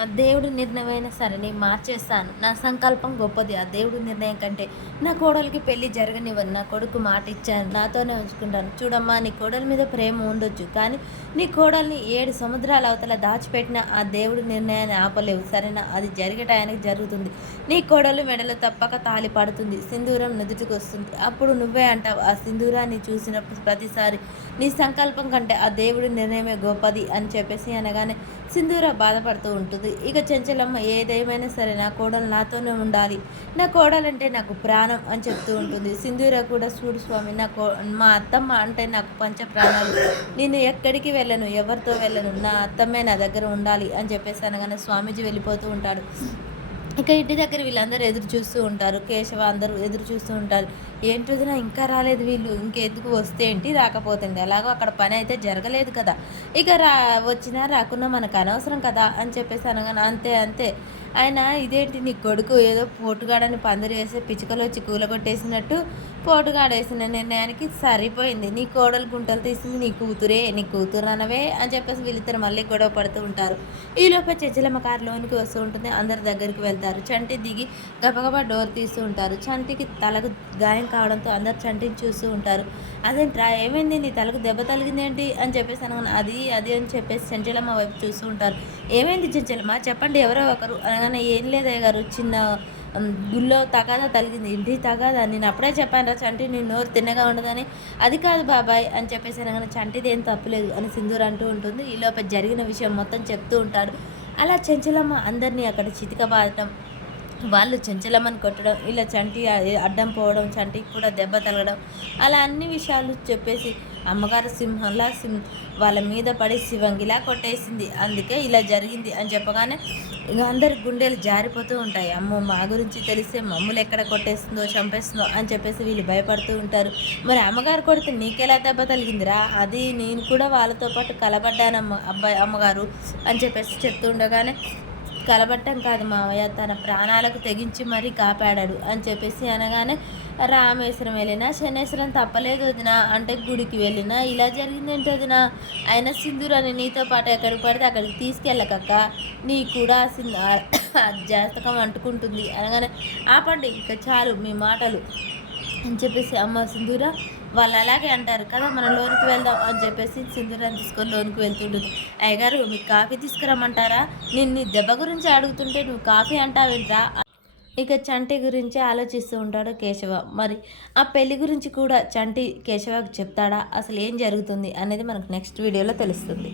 ఆ దేవుడి నిర్ణయమైనా సరే నేను మార్చేస్తాను. నా సంకల్పం గొప్పది. ఆ దేవుడి నిర్ణయం కంటే నా కోడలికి పెళ్లి జరగనివ్వను. నా కొడుకు మాట ఇచ్చాను. నాతోనే ఉంచుకుంటాను. చూడమ్మా నీ కోడల మీద ప్రేమ ఉండొచ్చు. కానీ నీ కోడల్ని 7 సముద్రాల అవతల దాచిపెట్టిన ఆ దేవుడి నిర్ణయాన్ని ఆపలేవు. సరేనా? అది జరిగే టయానికి జరుగుతుంది. నీ కోడలు మెడలో తప్పక తాళి పడుతుంది. సింధూరం నుదుటికొస్తుంది. అప్పుడు నువ్వే అంటావు ఆ సింధూరాన్ని చూసినప్పుడు ప్రతిసారి నీ సంకల్పం కంటే ఆ దేవుడి నిర్ణయమే గొప్పది అని చెప్పేసి అనగానే సింధూర బాధపడుతూ ఉంటుంది. ఇక చెంచలమ్మ ఏదేమైనా సరే నా కోడలు నాతోనే ఉండాలి. నా కోడలంటే నాకు ప్రాణం అని చెప్తూ ఉంటుంది. సింధూర కూడా చూడు స్వామి మా అత్తమ్మ అంటే నాకు పంచ ప్రాణాలు. నేను ఎక్కడికి వెళ్ళను, ఎవరితో వెళ్ళను. నా అత్తమ్మే నా దగ్గర ఉండాలి అని చెప్పేసి అనగానే స్వామీజీ వెళ్ళిపోతూ ఉంటాడు. ఇక ఇంటి దగ్గర వీళ్ళందరూ ఎదురు చూస్తూ ఉంటారు. కేశవ అందరూ ఎదురు చూస్తూ ఉంటారు. ఏంటి వదిన ఇంకా రాలేదు వీళ్ళు, ఇంకెందుకు వస్తే ఏంటి రాకపోతుంది, ఎలాగో అక్కడ పని అయితే జరగలేదు కదా, ఇక వచ్చినా రాకున్నా మనకు అనవసరం కదా అని చెప్పేసి అనగానే అంతే అంతే ఆయన ఇదేంటి నీ కొడుకు ఏదో పోటుగాడని పందిరి వేసి పిచ్చుకలు వచ్చి కూలగొట్టేసినట్టు పోటుగాడేసిన నిర్ణయానికి సరిపోయింది. నీ కోడలు గుంటలు తీసింది నీ కూతురే, నీ కూతురు అనవే అని చెప్పేసి వీళ్ళిద్దరు మళ్ళీ గొడవ పడుతూ ఉంటారు. ఈలోపే చెచ్చలమ్మ కారులోనికి వస్తూ ఉంటుంది. అందరి దగ్గరికి వెళ్తారు. చంటి దిగి గబగబా డోర్ తీస్తూ ఉంటారు. చంటికి తలకు గాయం కావడంతో అందరు చంటిని చూస్తూ ఉంటారు. అదేంట్రా ఏమైంది, నీ తలకు దెబ్బ తగిలిందేంటి అని చెప్పేసి అనగానే అది అది అని చెప్పేసి చెంచలమ్మ వైపు చూస్తూ ఉంటారు. ఏమైంది చెంచలమ్మ చెప్పండి ఎవరో ఒకరు అనగానే ఏం లేదయ్య గారు, చిన్న గుళ్ళో తగాదా తగిలింది. ఇంటి తగాదా, నేను అప్పుడే చెప్పాను రా చంటి నీ నోరు తిన్నగా ఉండదని. అది కాదు బాబాయ్ అని చెప్పేసి అనగానే చంటిది ఏం తప్పులేదు అని సింధూర్ అంటూ ఉంటుంది. ఈలోపే జరిగిన విషయం మొత్తం చెప్తూ ఉంటాడు. అలా చెంచలమ్మ అందరినీ అక్కడ చితికబాదటం, వాళ్ళు చెంచలమ్మని కొట్టడం, ఇలా చంటి అడ్డం పోవడం, చంటికి కూడా దెబ్బ తగలడం, అలా అన్ని విషయాలు చెప్పేసి అమ్మగారు సింహంలా వాళ్ళ మీద పడి శివంగిలా కొట్టేసింది, అందుకే ఇలా జరిగింది అని చెప్పగానే ఇక అందరి గుండెలు జారిపోతూ ఉంటాయి. అమ్మో మా గురించి తెలిస్తే మమ్మల్ని ఎక్కడ కొట్టేస్తుందో చంపేస్తుందో అని చెప్పేసి వీళ్ళు భయపడుతూ ఉంటారు. మరి అమ్మగారు కొడితే నీకెలా దెబ్బ తగిలిందిరా, అది నేను కూడా వాళ్ళతో పాటు కలబడ్డానమ్మ అమ్మగారు అని చెప్పేసి చెప్తూ ఉండగానే కలబట్టం కాదు మావయ్య, తన ప్రాణాలకు తెగించి మరీ కాపాడాడు అని చెప్పేసి అనగానే రామేశ్వరం వెళ్ళినా శనేశ్వరం తప్పలేదు వదిన, అంటే గుడికి వెళ్ళినా ఇలా జరిగిందేంటి వదిన, అయినా సింధూరాన్ని నీతో పాటు ఎక్కడికి పడితే అక్కడికి తీసుకెళ్ళకక్క, నీ కూడా జాతకం అంటుకుంటుంది అనగానే ఆపండి ఇక చాలు మీ మాటలు అని చెప్పేసి అమ్మ సింధూర వాళ్ళు అలాగే అంటారు కదా, మనం లోనికి వెళ్దాం అని చెప్పేసి సింధూరాన్ని తీసుకొని లోనికి వెళ్తుంటుంది. అయ్యగారు మీకు కాఫీ తీసుకురమ్మంటారా, నేను నీ దెబ్బ గురించి అడుగుతుంటే నువ్వు కాఫీ అంటావేంట్రా. ఇక చంటి గురించి ఆలోచిస్తూ ఉంటాడు కేశవ. మరి ఆ పెళ్లి గురించి కూడా చంటి కేశవకు చెప్తాడా, అసలు ఏం జరుగుతుంది అనేది మనకు నెక్స్ట్ వీడియోలో తెలుస్తుంది.